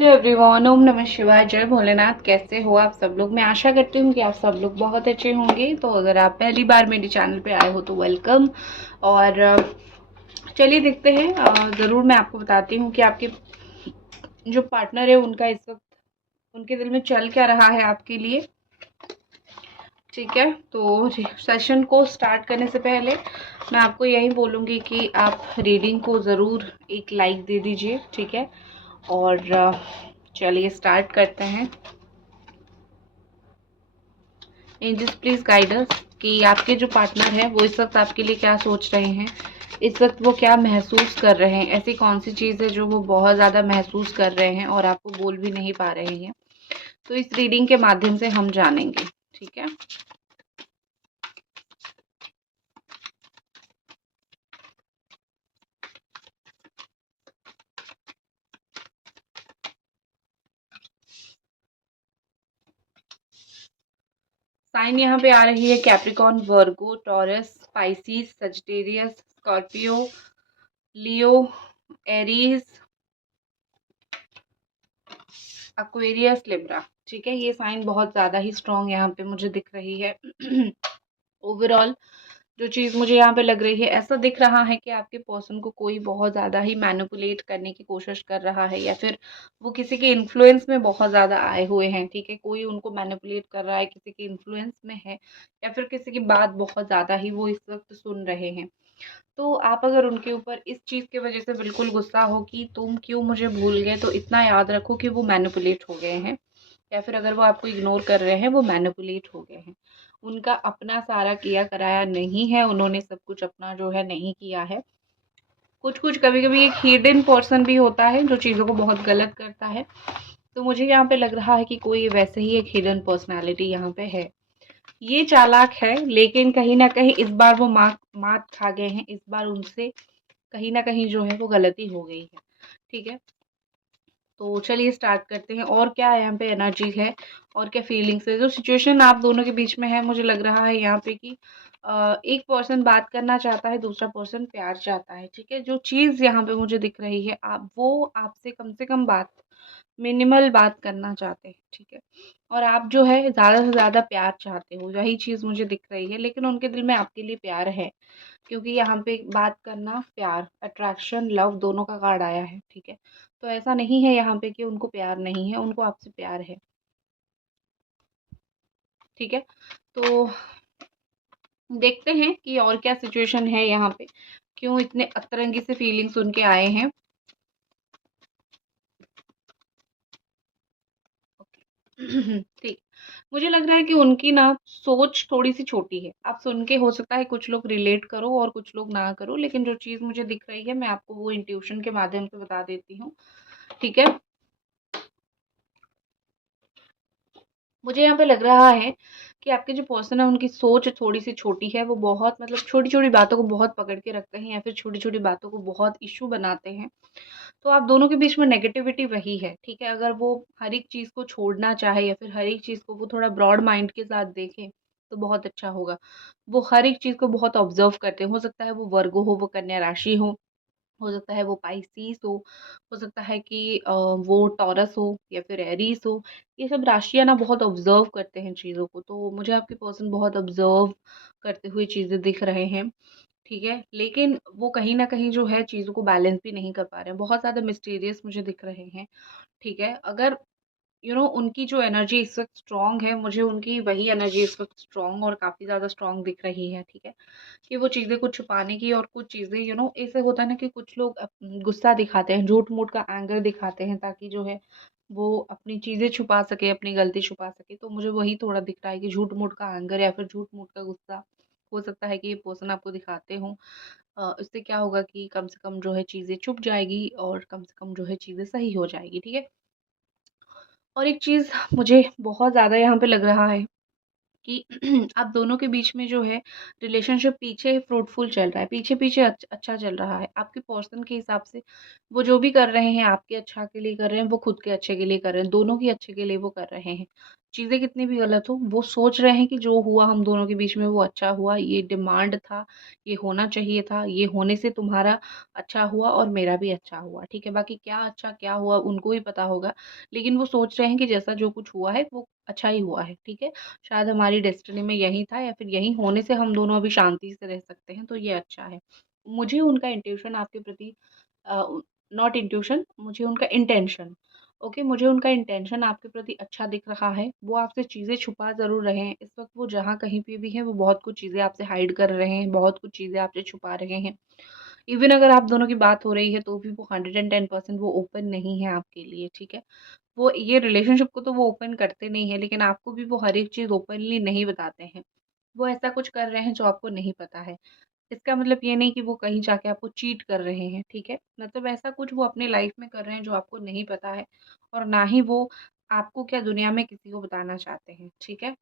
Hello everyone, ओम नमः शिवाय, जय भोलेनाथ। कैसे हो आप सब लोग? मैं आशा करती हूँ कि आप सब लोग बहुत अच्छे होंगे। तो अगर आप पहली बार मेरे चैनल पे आए हो तो वेलकम। और चलिए देखते हैं। ज़रूर मैं आपको बताती हूँ कि आपके जो पार्टनर है उनका इस वक्त उनके दिल में चल क्या रहा है आपके लिए। ठीक है, तो सेशन को स्टार्ट करने से पहले मैं आपको यही बोलूँगी कि आप रीडिंग को ज़रूर एक लाइक दे दीजिए। ठीक है, और चलिए स्टार्ट करते हैं। एंजल्स प्लीज गाइड अस कि आपके जो पार्टनर है वो इस वक्त आपके लिए क्या सोच रहे हैं, इस वक्त वो क्या महसूस कर रहे हैं। ऐसी कौन सी चीज़ है जो वो बहुत ज़्यादा महसूस कर रहे हैं और आपको बोल भी नहीं पा रहे हैं। तो इस रीडिंग के माध्यम से हम जानेंगे। ठीक है, साइन यहाँ पे आ रही है कैप्रिकॉन, वर्गो, टॉरस, स्पाइसीज, सजिटेरियस, स्कॉर्पियो, लियो, एरीज, एक्वेरियस, लिब्रा। ठीक है, ये साइन बहुत ज़्यादा ही स्ट्रॉन्ग यहाँ पे मुझे दिख रही है। ओवरऑल जो चीज़ मुझे यहाँ पे लग रही है, ऐसा दिख रहा है कि आपके पर्सन को कोई बहुत ज़्यादा ही मैनिपुलेट करने की कोशिश कर रहा है, या फिर वो किसी के इन्फ्लुएंस में बहुत ज़्यादा आए हुए हैं। ठीक है, कोई उनको मैनिपुलेट कर रहा है, किसी के इन्फ्लुएंस में है, या फिर किसी की बात बहुत ज़्यादा ही वो इस वक्त सुन रहे हैं। तो आप अगर उनके ऊपर इस चीज़ की वजह से बिल्कुल गुस्सा हो कि तुम क्यों मुझे भूल गए, तो इतना याद रखो कि वो मैनिपुलेट हो गए हैं, या फिर अगर वो आपको इग्नोर कर रहे हैं वो मैनिपुलेट हो गए हैं। उनका अपना सारा किया कराया नहीं है, उन्होंने सब कुछ अपना जो है नहीं किया है। कुछ कुछ कभी कभी एक हिडन पर्सन भी होता है जो चीज़ों को बहुत गलत करता है। तो मुझे यहाँ पे लग रहा है कि कोई वैसे ही एक हिडन पर्सनालिटी यहाँ पे है। ये चालाक है, लेकिन कहीं ना कहीं इस बार वो मात खा गए हैं। इस बार उनसे कहीं ना कहीं जो है वो गलती हो गई है। ठीक है, तो चलिए स्टार्ट करते हैं। और क्या यहाँ पे एनर्जी है और क्या फीलिंग्स है, जो सिचुएशन आप दोनों के बीच में है, मुझे लग रहा है यहाँ पे कि एक पर्सन बात करना चाहता है, दूसरा पर्सन प्यार चाहता है। ठीक है, जो चीज़ यहाँ पे मुझे दिख रही है, आप वो आपसे कम से कम बात, मिनिमल बात करना चाहते हैं। ठीक है, और आप जो है ज़्यादा से ज़्यादा प्यार चाहते हो, यही चीज़ मुझे दिख रही है। लेकिन उनके दिल में आपके लिए प्यार है, क्योंकि यहाँ पे बात करना, प्यार, अट्रैक्शन, लव दोनों का कार्ड आया है। ठीक है, तो ऐसा नहीं है यहाँ पे कि उनको प्यार नहीं है, उनको आपसे प्यार है। ठीक है, तो देखते हैं कि और क्या सिचुएशन है यहाँ पे, क्यों इतने अतरंगी से फीलिंग्स उनके आए हैं। ठीक, मुझे लग रहा है कि उनकी ना सोच थोड़ी सी छोटी है। आप सुन के हो सकता है कुछ लोग रिलेट करो और कुछ लोग ना करो, लेकिन जो चीज़ मुझे दिख रही है मैं आपको वो इंट्यूशन के माध्यम से बता देती हूँ। ठीक है, मुझे यहाँ पे लग रहा है कि आपके जो पर्सन है उनकी सोच थोड़ी सी छोटी है। वो बहुत मतलब छोटी छोटी बातों को बहुत पकड़ के रखते हैं, या फिर छोटी छोटी बातों को बहुत इशू बनाते हैं। तो आप दोनों के बीच में नेगेटिविटी वही है। ठीक है, अगर वो हर एक चीज़ को छोड़ना चाहे, या फिर हर एक चीज़ को वो थोड़ा ब्रॉड माइंड के साथ देखें, तो बहुत अच्छा होगा। वो हर एक चीज़ को बहुत ऑब्जर्व करते हैं। हो सकता है वो वर्गो हो, वो कन्या राशि हो सकता है वो पाइसीस हो सकता है कि वो टॉरस हो, या फिर एरीस हो। ये सब राशियाँ ना बहुत ऑब्जर्व करते हैं चीज़ों को। तो मुझे आपके पर्सन बहुत ऑब्जर्व करते हुए चीज़ें दिख रहे हैं। ठीक है, लेकिन वो कहीं न कहीं जो है चीज़ों को बैलेंस भी नहीं कर पा रहे हैं, बहुत ज़्यादा मिस्टीरियस मुझे दिख रहे हैं। ठीक है, अगर उनकी जो एनर्जी इस वक़्त स्ट्रॉन्ग है, मुझे उनकी वही एनर्जी इस वक़्त स्ट्रॉन्ग और काफ़ी ज़्यादा स्ट्रॉन्ग दिख रही है। ठीक है, कि वो चीज़ें कुछ छुपाने की, और कुछ चीज़ें ऐसे होता है ना कि कुछ लोग गुस्सा दिखाते हैं, झूठ-मूठ का एंगर दिखाते हैं, ताकि जो है वो अपनी चीज़ें छुपा सके, अपनी गलती छुपा सके। तो मुझे वही थोड़ा दिख रहा है कि झूठ-मूठ का एंगर या फिर झूठ-मूठ का गुस्सा हो सकता है कि ये पर्सन आपको दिखाते हों। इससे क्या होगा कि कम से कम जो है चीज़ें छुप जाएगी, और कम से कम जो है चीज़ें सही हो जाएगी। ठीक है, और एक चीज़ मुझे बहुत ज़्यादा यहाँ पे लग रहा है कि आप दोनों के बीच में जो है रिलेशनशिप पीछे फ्रूटफुल चल रहा है, पीछे-पीछे अच्छा चल रहा है। आपके पर्सन के हिसाब से वो जो भी कर रहे हैं आपके अच्छा के लिए कर रहे हैं, वो खुद के अच्छे के लिए कर रहे हैं, दोनों के अच्छे के लिए वो कर रहे हैं। चीज़ें कितनी भी गलत हो, वो सोच रहे हैं कि जो हुआ हम दोनों के बीच में वो अच्छा हुआ, ये डिमांड था, ये होना चाहिए था, ये होने से तुम्हारा अच्छा हुआ और मेरा भी अच्छा हुआ, ठीक है? बाकी क्या अच्छा क्या हुआ उनको ही पता होगा, लेकिन वो सोच रहे हैं कि जैसा जो कुछ हुआ है वो अच्छा ही हुआ है, ठीक है? शायद हमारी डेस्टिनी में यही था या फिर यही होने से हम दोनों अभी शांति से रह सकते हैं, तो ये अच्छा है। मुझे उनका इंट्यूशन आपके प्रति नॉट इंट्यूशन, मुझे उनका इंटेंशन, ओके, मुझे उनका इंटेंशन आपके प्रति अच्छा दिख रहा है। वो आपसे चीज़ें छुपा ज़रूर रहे हैं। इस वक़्त वो जहाँ कहीं पे भी हैं, वो बहुत कुछ चीज़ें आपसे हाइड कर रहे हैं, बहुत कुछ चीज़ें आपसे छुपा रहे हैं। इवन अगर आप दोनों की बात हो रही है, तो भी वो 110% वो ओपन नहीं है आपके लिए, ठीक है? वो ये रिलेशनशिप को तो वो ओपन करते नहीं हैं, लेकिन आपको भी वो हर एक चीज़ ओपनली नहीं बताते हैं। वो ऐसा कुछ कर रहे हैं जो आपको नहीं पता है। इसका मतलब ये नहीं कि वो कहीं जाके आपको चीट कर रहे हैं, ठीक है? मतलब ऐसा कुछ वो अपनी लाइफ़ में कर रहे हैं जो आपको नहीं पता है और ना ही वो आपको क्या दुनिया में किसी को बताना चाहते हैं, ठीक है?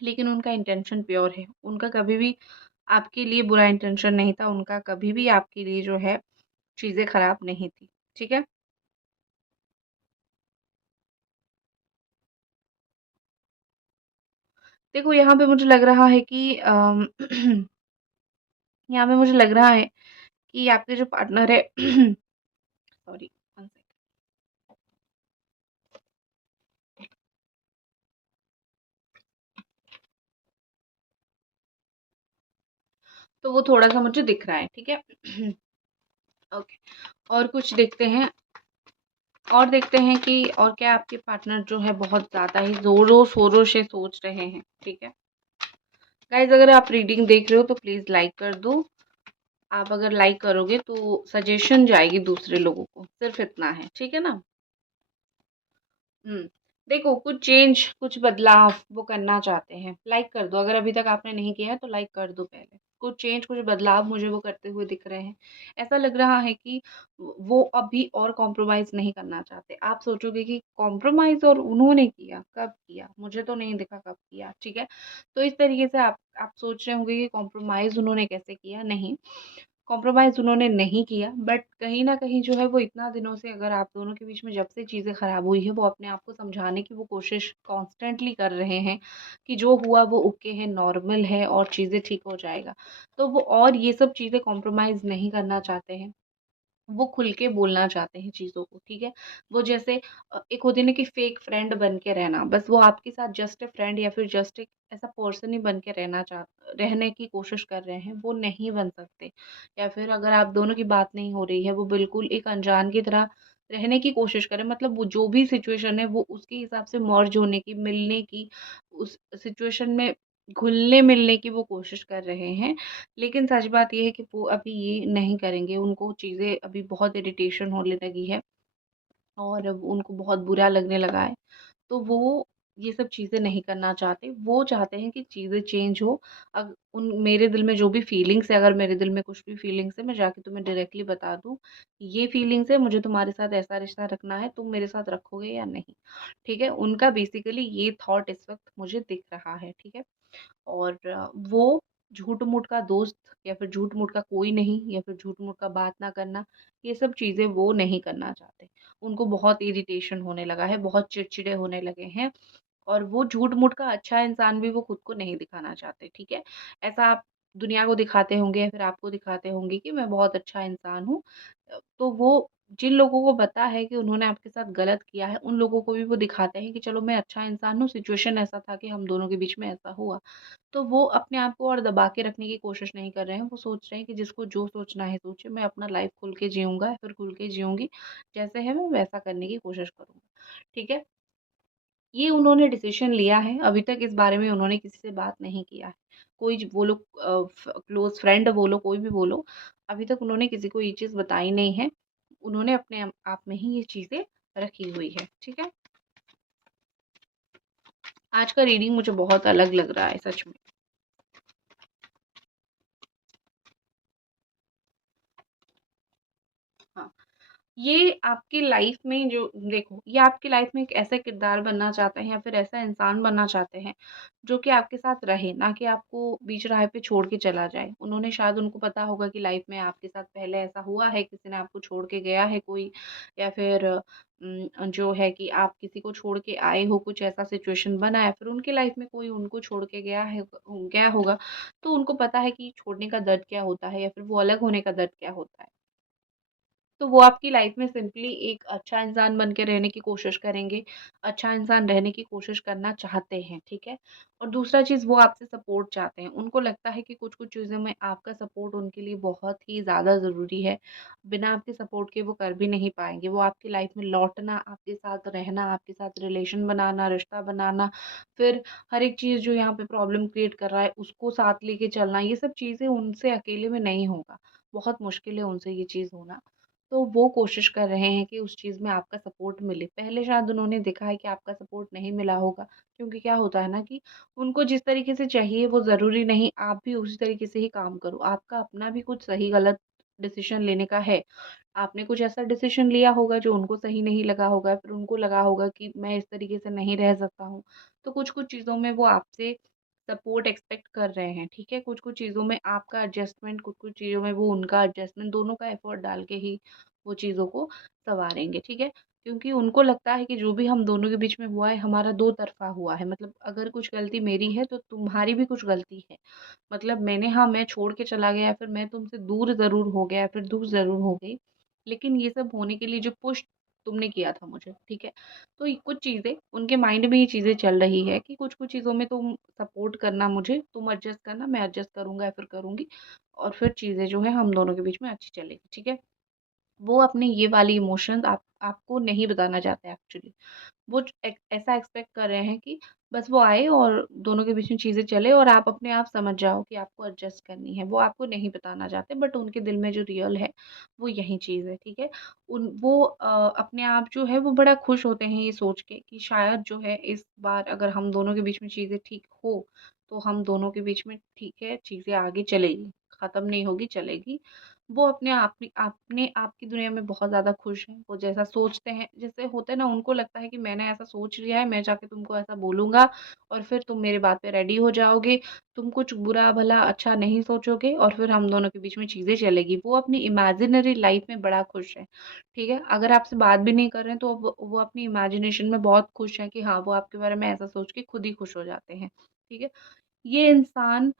लेकिन उनका इंटेंशन प्योर है। उनका कभी भी आपके लिए बुरा इंटेंशन नहीं था, उनका कभी भी आपके लिए जो है चीज़ें खराब नहीं थी, ठीक है? देखो यहाँ पे मुझे लग रहा है कि यहाँ पे मुझे लग रहा है कि आपके जो पार्टनर है सॉरी 1 सेकंड। तो वो थोड़ा-सा मुझे दिख रहा है, ठीक है? ओके, और कुछ देखते हैं और देखते हैं कि और क्या आपके पार्टनर जो है बहुत ज़्यादा ही ज़ोरों-शोरों से सोच रहे हैं, ठीक है? गाइज़ अगर आप रीडिंग देख रहे हो तो प्लीज़ लाइक कर दो। आप अगर लाइक करोगे तो सजेशन जाएगी दूसरे लोगों को, सिर्फ़ इतना है, ठीक है ना? हुँ। देखो कुछ चेंज, कुछ बदलाव वो करना चाहते हैं। लाइक कर दो, अगर अभी तक आपने नहीं किया है तो लाइक कर दो पहले। कुछ चेंज, कुछ बदलाव मुझे वो करते हुए दिख रहे हैं। ऐसा लग रहा है कि वो अभी और कॉम्प्रोमाइज़ नहीं करना चाहते। आप सोचोगे कि कॉम्प्रोमाइज़ और उन्होंने किया, कब किया? मुझे तो नहीं दिखा कब किया, ठीक है? तो इस तरीके से आप सोच रहे होंगे कि कॉम्प्रोमाइज़ उन्होंने कैसे किया? नहीं। कॉम्प्रोमाइज़ उन्होंने नहीं किया, बट कहीं न कहीं जो है वो इतना दिनों से अगर आप दोनों के बीच में जब से चीज़ें ख़राब हुई हैं, वो अपने आप को समझाने की वो कोशिश कॉन्स्टेंटली कर रहे हैं कि जो हुआ वो ओके है, नॉर्मल है और चीज़ें ठीक हो जाएगा। तो वो और ये सब चीज़ें कॉम्प्रोमाइज़ नहीं करना चाहते हैं। वो खुल के बोलना चाहते हैं चीज़ों को, ठीक है? वो जैसे एक होती है ना कि फेक फ्रेंड बन के रहना, बस वो आपके साथ जस्ट अ फ्रेंड या फिर जस्ट एक ऐसा पर्सन ही बन के रहने की कोशिश कर रहे हैं, वो नहीं बन सकते। या फिर अगर आप दोनों की बात नहीं हो रही है, वो बिल्कुल एक अनजान की तरह रहने की कोशिश करें, मतलब वो जो भी सिचुएशन है, वो उसके हिसाब से मर्ज होने की, मिलने की, उस सिचुएशन में घुलने-मिलने की वो कोशिश कर रहे हैं। लेकिन सच बात ये है कि वो अभी ये नहीं करेंगे, उनको चीज़ें अभी बहुत इरिटेशन होने लगी है और अब उनको बहुत बुरा लगने लगा है। तो वो ये सब चीज़ें नहीं करना चाहते, वो चाहते हैं कि चीज़ें चेंज हो। अग उन मेरे दिल में जो भी फीलिंग्स है, अगर मेरे दिल में कुछ भी फीलिंग्स है, मैं जाके तुम्हें डायरेक्टली बता दूँ, ये फीलिंग्स है, मुझे तुम्हारे साथ ऐसा रिश्ता रखना है, तुम मेरे साथ रखोगे या नहीं? ठीक है? उनका बेसिकली ये थॉट इस वक़्त मुझे दिख रहा है, ठीक है? और वो झूठ-मूठ का दोस्त या फिर झूठ-मूठ का कोई नहीं या फिर झूठ-मूठ का बात ना करना, ये सब चीज़ें वो नहीं करना चाहते। उनको बहुत इरिटेशन होने लगा है, बहुत चिड़चिड़े होने लगे हैं और वो झूठ-मूठ का अच्छा इंसान भी वो खुद को नहीं दिखाना चाहते, ठीक है? ऐसा आप दुनिया को दिखाते होंगे या फिर आपको दिखाते होंगे कि मैं बहुत अच्छा इंसान हूँ। तो वो जिन लोगों को पता है कि उन्होंने आपके साथ गलत किया है, उन लोगों को भी वो दिखाते हैं कि चलो मैं अच्छा इंसान हूँ, सिचुएशन ऐसा था कि हम दोनों के बीच में ऐसा हुआ। तो वो अपने आप को और दबा के रखने की कोशिश नहीं कर रहे हैं, वो सोच रहे हैं कि जिसको जो सोचना है सोचे, मैं अपना लाइफ़ खुल के जीऊँगा या फिर खुल के जीऊँगी, जैसे है मैं वैसा करने की कोशिश करूँगा, ठीक है? ये उन्होंने डिसीज़न लिया है, अभी तक इस बारे में उन्होंने किसी से बात नहीं किया है। कोई ज वो लोग क्लोज़ फ्रेंड बोलो, कोई भी बोलो, अभी तक उन्होंने किसी को ये चीज़ बताई नहीं है। उन्होंने अपने आप में ही ये चीज़ें रखी हुई है, ठीक है? आज का रीडिंग मुझे बहुत अलग लग रहा है सच में। हाँ। ये आपकी लाइफ में जो देखो, ये आपकी लाइफ में एक ऐसा किरदार बनना चाहते हैं या फिर ऐसा इंसान बनना चाहते हैं, जो कि आपके साथ रहे, ना कि आपको बीच राह पे छोड़ के चला जाए। उन्होंने शायद उनको पता होगा कि लाइफ में आपके साथ पहले ऐसा हुआ है, किसी ने आपको छोड़ के गया है कोई, या फिर जो है कि आप किसी को छोड़ के आए हो, कुछ ऐसा सिचुएशन बना है, फिर उनकी लाइफ में कोई उनको छोड़ के गया होगा, तो उनको पता है कि छोड़ने का दर्द क्या होता है या फिर वो अलग होने का दर्द क्या होता है। तो वो आपकी लाइफ में सिंपली एक अच्छा इंसान बन के रहने की कोशिश करेंगे, अच्छा इंसान रहने की कोशिश करना चाहते हैं, ठीक है? और दूसरा चीज़ वो आपसे सपोर्ट चाहते हैं, उनको लगता है कि कुछ-कुछ चीज़ों में आपका सपोर्ट उनके लिए बहुत ही ज़्यादा ज़रूरी है, बिना आपके सपोर्ट के वो कर भी नहीं पाएँगे। वो आपकी लाइफ में लौटना, आपके साथ रहना, आपके साथ रिलेशन बनाना, रिश्ता बनाना, फिर हर एक चीज़ जो यहाँ पे प्रॉब्लम क्रिएट कर रहा है, उसको साथ लेके चलना, ये सब चीज़ें उनसे अकेले में नहीं होगा, बहुत मुश्किल है उनसे ये चीज़ होना। तो वो कोशिश कर रहे हैं कि उस चीज़ में आपका सपोर्ट मिले। पहले शायद उन्होंने देखा है कि आपका सपोर्ट नहीं मिला होगा, क्योंकि क्या होता है ना कि उनको जिस तरीके से चाहिए वो ज़रूरी नहीं आप भी उसी तरीके से ही काम करो। आपका अपना भी कुछ सही-गलत डिसीज़न लेने का है। आपने कुछ ऐसा डिसीज़न लिया होगा जो उनको सही नहीं लगा होगा, फिर उनको लगा होगा कि मैं इस तरीके से नहीं रह सकता हूँ। तो कुछ-कुछ चीज़ों में वो आपसे सपोर्ट एक्सपेक्ट कर रहे हैं, ठीक है? कुछ-कुछ चीज़ों में आपका एडजस्टमेंट, कुछ-कुछ चीज़ों में वो उनका एडजस्टमेंट, दोनों का एफर्ट डाल के ही वो चीज़ों को सँवारेंगे, ठीक है? क्योंकि उनको लगता है कि जो भी हम दोनों के बीच में हुआ है, हमारा दो तरफ़ा हुआ है। मतलब अगर कुछ गलती मेरी है, तो तुम्हारी भी कुछ गलती है। मतलब मैं छोड़ के चला गया, फिर मैं तुमसे दूर ज़रूर हो गया, फिर दूर ज़रूर हो गई। लेकिन ये सब होने के लिए जो पुश तुमने किया था मुझे, ठीक है? तो ये कुछ चीज़ें उनके माइंड में ये चीज़ें चल रही है कि कुछ-कुछ चीज़ों में तुम सपोर्ट करना मुझे, तुम एडजस्ट करना, मैं एडजस्ट करूँगा या फिर करूँगी, और फिर चीज़ें जो है हम दोनों के बीच में अच्छी चलेगी, ठीक है? वो अपने ये वाली इमोशंस आपको नहीं बताना चाहते एक्चुअली। वो ऐसा एक्सपेक्ट कर रहे हैं कि बस वो आए और दोनों के बीच में चीज़ें चले और आप अपने आप समझ जाओ कि आपको एडजस्ट करनी है। वो आपको नहीं बताना चाहते, बट उनके दिल में जो रियल है, वो यही चीज़ है, ठीक है? वो अपने आप जो है वो बड़ा खुश होते हैं ये सोच के कि शायद जो है इस बार अगर हम दोनों के बीच में चीज़ें ठीक हो, तो हम दोनों के बीच में ठीक है, चीज़ें आगे चलेगी, ख़त्म नहीं होगी, चलेगी। वो अपने आप की दुनिया में बहुत ज़्यादा खुश हैं। वो जैसा सोचते हैं, जैसे होता है ना, उनको लगता है कि मैंने ऐसा सोच लिया है, मैं जाके तुमको ऐसा बोलूँगा और फिर तुम मेरी बात पे रेडी हो जाओगे। तुम कुछ बुरा-भला अच्छा नहीं सोचोगे और फिर हम दोनों के बीच में चीज़ें चलेगी। वो अपनी इमेजिनरी लाइफ़ में बड़ा खुश हैं, ठीक है? अगर आपसे बात भी नहीं कर रहे हैं तो वो अपनी इमेजिनेशन में बहुत खुश हैं कि हाँ, वो आपके बारे में ऐसा सोच के खुद ही खुश हो जाते हैं, ठीक है? ये इंसान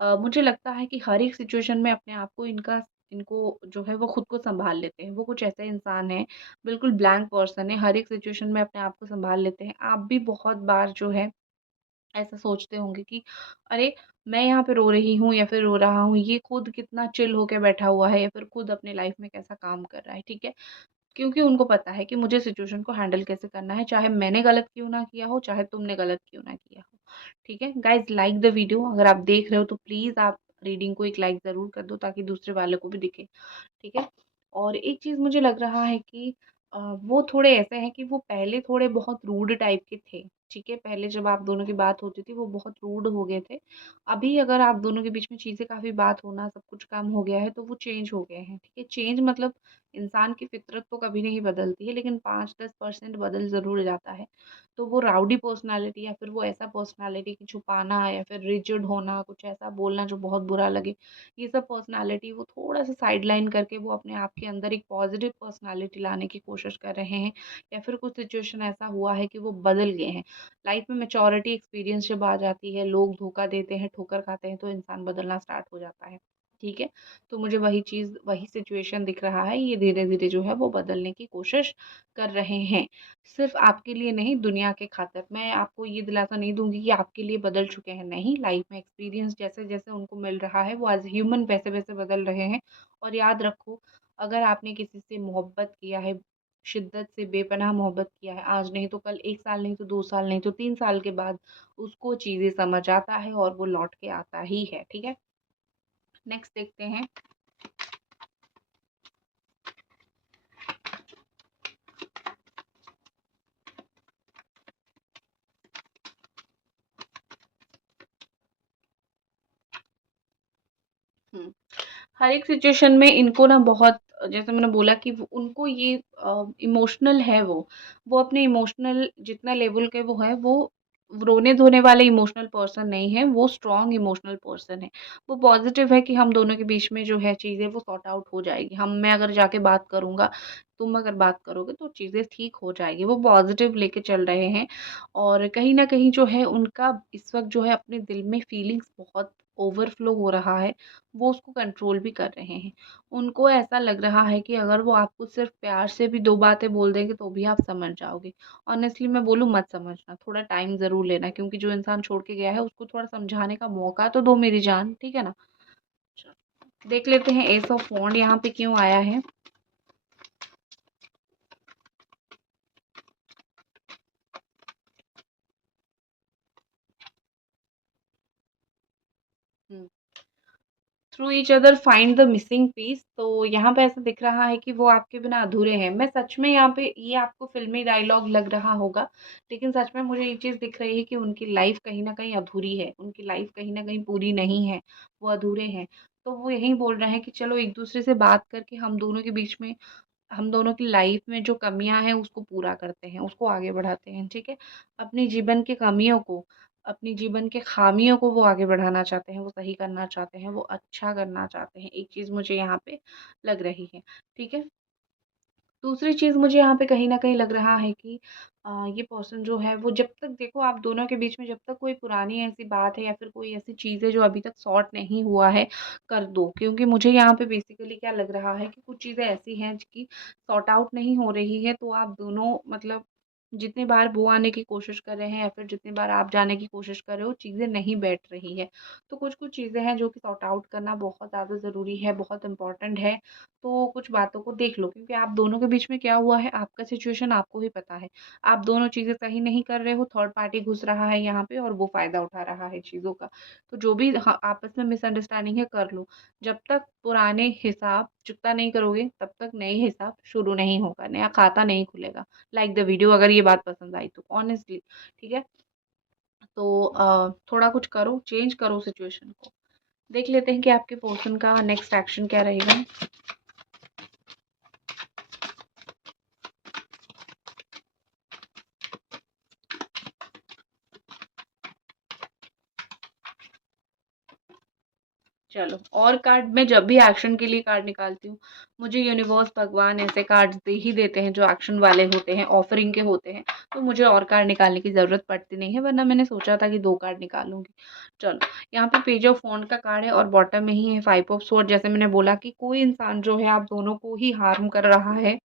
मुझे लगता है कि हर एक सिचुएशन में अपने आप को इनको जो है वो खुद को सँभाल लेते हैं। वो कुछ ऐसे इंसान हैं, बिल्कुल ब्लैंक पर्सन है, हर एक सिचुएशन में अपने आप को सँभाल लेते हैं। आप भी बहुत बार जो है ऐसा सोचते होंगे कि अरे! मैं यहाँ पे रो रही हूँ या फिर रो रहा हूँ, ये खुद कितना चिल होके बैठा हुआ है या फिर खुद अपनी लाइफ़ में कैसा काम कर रहा है, ठीक है? क्योंकि उनको पता है कि मुझे सिचुएशन को हैंडल कैसे करना है, चाहे मैंने गलत क्यों ना किया हो, चाहे तुमने गलत क्यों ना किया हो। ठीक है? गाइज़, लाइक द वीडियो, अगर आप देख रहे हो तो प्लीज़ आप रीडिंग को एक लाइक ज़रूर कर दो ताकि दूसरे वालों को भी दिखे। ठीक है? और एक चीज़ मुझे लग रहा है कि वो थोड़े ऐसे हैं कि वो पहले थोड़े बहुत रूड टाइप के थे, ठीक है? पहले जब आप दोनों की बात होती थी वो बहुत रूड हो गए थे। अभी अगर आप दोनों के बीच में चीज़ें काफ़ी बात होना, सब कुछ कम हो गया है तो वो चेंज हो गए हैं, ठीक है? चेंज मतलब इंसान की फ़ितरत तो कभी नहीं बदलती है, लेकिन 5-10% बदल ज़रूर जाता है। तो वो राउडी पर्सनैलिटी या फिर वो ऐसा पर्सनैलिटी कि छुपाना या फिर रिजिड होना, कुछ ऐसा बोलना जो बहुत बुरा लगे, ये सब पर्सनैलिटी वो थोड़ा-सा साइडलाइन करके वो अपने आप के अंदर एक पॉज़िटिव पर्सनैलिटी लाने की कोशिश कर रहे हैं, या फिर कुछ सिचुएशन ऐसा हुआ है कि वो बदल गए हैं। लाइफ़ में मैच्योरिटी एक्सपीरियंस जब आ जाती है, लोग धोखा देते हैं, ठोकर खाते हैं, तो इंसान बदलना स्टार्ट हो जाता है। ठीक है? तो मुझे वही चीज़, वही सिचुएशन दिख रहा है, ये धीरे-धीरे जो है वो बदलने की कोशिश कर रहे हैं। सिर्फ़ आपके लिए नहीं, दुनिया के खातिर। मैं आपको ये दिलासा नहीं दूँगी कि आपके लिए बदल चुके हैं, नहीं, लाइफ़ में एक्सपीरियंस जैसे-जैसे उनको मिल रहा है, वो एज़ ह्यूमन वैसे-वैसे बदल रहे हैं। और याद रखो, अगर आपने किसी से मोहब्बत किया है, शिद्दत से बेपनाह मोहब्बत किया है, आज नहीं तो कल, 1 साल नहीं तो 2 साल नहीं तो 3 साल के बाद उसको चीज़ें समझ आता है और वो लौट के आता ही है, ठीक है? नेक्स्ट देखते हैं। हुँ। हर एक सिचुएशन में इनको ना बहुत जैसे मैंने बोला कि उनको ये इमोशनल है, वो अपने इमोशनल जितना लेवल के वो है, वो रोने धोने वाले इमोशनल पर्सन नहीं है, वो स्ट्रॉन्ग इमोशनल पर्सन है। वो पॉजिटिव है कि हम दोनों के बीच में जो है चीज़ें वो सॉर्ट आउट हो जाएगी। मैं अगर जाके बात करूँगा, तुम अगर बात करोगे तो चीज़ें ठीक हो जाएगी। वो पॉजिटिव लेके चल रहे हैं और कहीं न कहीं जो है उनका इस वक़्त जो है अपने दिल में फीलिंग्स बहुत ओवरफ्लो हो रहा है, वो उसको कंट्रोल भी कर रहे हैं। उनको ऐसा लग रहा है कि अगर वो आपको सिर्फ़ प्यार से भी 2 बातें बोल देंगे तो भी आप समझ जाओगे। ऑनेस्टली मैं बोलूँ मत समझना, थोड़ा टाइम ज़रूर लेना क्योंकि जो इंसान छोड़ के गया है उसको थोड़ा समझाने का मौका तो दो मेरी जान, ठीक है ना? देख लेते हैं एस ऑफ वॉन्ड यहाँ पे क्यों आया है? हुँ। Through each other find the missing piece, तो यहाँ पे ऐसा दिख रहा है कि वो आपके बिना अधूरे हैं। मैं सच में यहाँ पे ये आपको फ़िल्मी डायलॉग लग रहा होगा, लेकिन सच में मुझे ये चीज़ दिख रही है कि उनकी लाइफ़ कहीं न कहीं अधूरी है, उनकी लाइफ़ कहीं न कहीं पूरी नहीं है, वो अधूरे हैं। तो वो यही बोल रहे हैं कि चलो एक-दूसरे से बात करके हम दोनों की लाइफ में जो कमियां हैं उसको पूरा करते हैं, उसको आगे बढ़ाते हैं, ठीक है? अपने जीवन की कमियों को, अपनी जीवन के खामियों को वो आगे बढ़ाना चाहते हैं, वो सही करना चाहते हैं, वो अच्छा करना चाहते हैं। एक चीज़ मुझे यहाँ पे लग रही है, ठीक है? दूसरी चीज़ मुझे यहाँ पे कहीं न कहीं लग रहा है कि ये पर्सन जो है वो जब तक देखो आप दोनों के बीच में जब तक कोई पुरानी ऐसी बात है या फिर कोई ऐसी चीज़ है जो अभी तक सॉर्ट नहीं हुआ है, कर दो। क्योंकि मुझे यहाँ पे बेसिकली क्या लग रहा है कि कुछ चीज़ें ऐसी हैं कि सॉर्ट आउट नहीं हो रही है, तो आप दोनों मतलब जितनी बार वो आने की कोशिश कर रहे हैं या फिर जितनी बार आप जाने की कोशिश कर रहे हो, चीज़ें नहीं बैठ रही है। तो कुछ-कुछ चीज़ें हैं जो कि सॉर्ट आउट करना बहुत ज़्यादा ज़रूरी है, बहुत इम्पोर्टेंट है। तो कुछ बातों को देख लो क्योंकि आप दोनों के बीच में क्या हुआ है, आपका सिचुएशन आपको ही पता है। आप दोनों चीज़ें सही नहीं कर रहे हो, थर्ड पार्टी घुस रहा है यहाँ पे और वो फ़ायदा उठा रहा है चीज़ों का। तो जो भी आपस में मिसअंडरस्टैंडिंग है कर लो। जब तक पुराने हिसाब चुकता नहीं करोगे, तब तक नए हिसाब शुरू नहीं होगा, नया खाता नहीं खुलेगा। लाइक द वीडियो अगर ये बात पसंद आई तो ऑनेस्टली, ठीक है? तो थोड़ा कुछ करो, चेंज करो सिचुएशन को। देख लेते हैं कि आपके पर्सन का नेक्स्ट एक्शन क्या रहेगा। चलो, और कार्ड मैं जब भी एक्शन के लिए कार्ड निकालती हूँ, मुझे यूनिवर्स भगवान ऐसे कार्ड्स दे ही देते हैं जो एक्शन वाले होते हैं, ऑफरिंग के होते हैं, तो मुझे और कार्ड निकालने की ज़रूरत पड़ती नहीं है, वरना मैंने सोचा था कि 2 कार्ड निकालूँगी। चलो, यहाँ पे पेज ऑफ वॉन्ड का कार्ड है और बॉटम में ही है 5 ऑफ स्वॉर्ड। जैसे मैंने बोला कि कोई इंसान जो है आप दोनों को ही हार्म कर रहा है,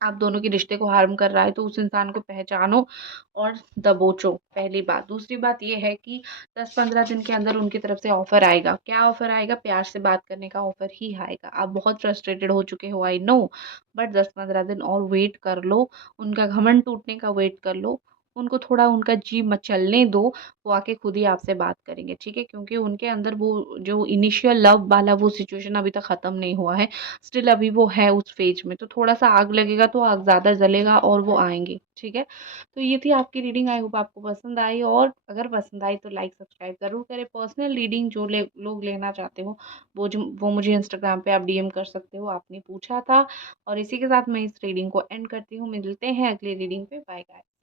आप दोनों के रिश्ते को हार्म कर रहा है, तो उस इंसान को पहचानो और दबोचो, पहली बात। दूसरी बात ये है कि 10-15 दिन के अंदर उनकी तरफ से ऑफ़र आएगा। क्या ऑफ़र आएगा? प्यार से बात करने का ऑफ़र ही आएगा। आप बहुत फ्रस्ट्रेटेड हो चुके हो, आई नो, बट 10-15 दिन और वेट कर लो, उनका घमंड टूटने का वेट कर लो, उनको थोड़ा उनका जी मचलने दो, वो आके खुद ही आपसे बात करेंगे, ठीक है? क्योंकि उनके अंदर वो जो इनिशियल लव वाला वो सिचुएशन अभी तक ख़त्म नहीं हुआ है। स्टिल अभी वो है उस फेज में, तो थोड़ा-सा आग लगेगा तो आग ज़्यादा जलेगा और वो आएँगे, ठीक है? तो ये थी आपकी रीडिंग, आई होप आपको पसंद आई और अगर पसंद आई तो लाइक सब्सक्राइब ज़रूर करें। पर्सनल रीडिंग जो ले लोग लेना चाहते हो, वो मुझे इंस्टाग्राम पे आप डीएम कर सकते हो, आपने पूछा था। और इसी के साथ मैं इस रीडिंग को एंड करती हूँ। मिलते हैं अगली रीडिंग पे, बाय गाइस।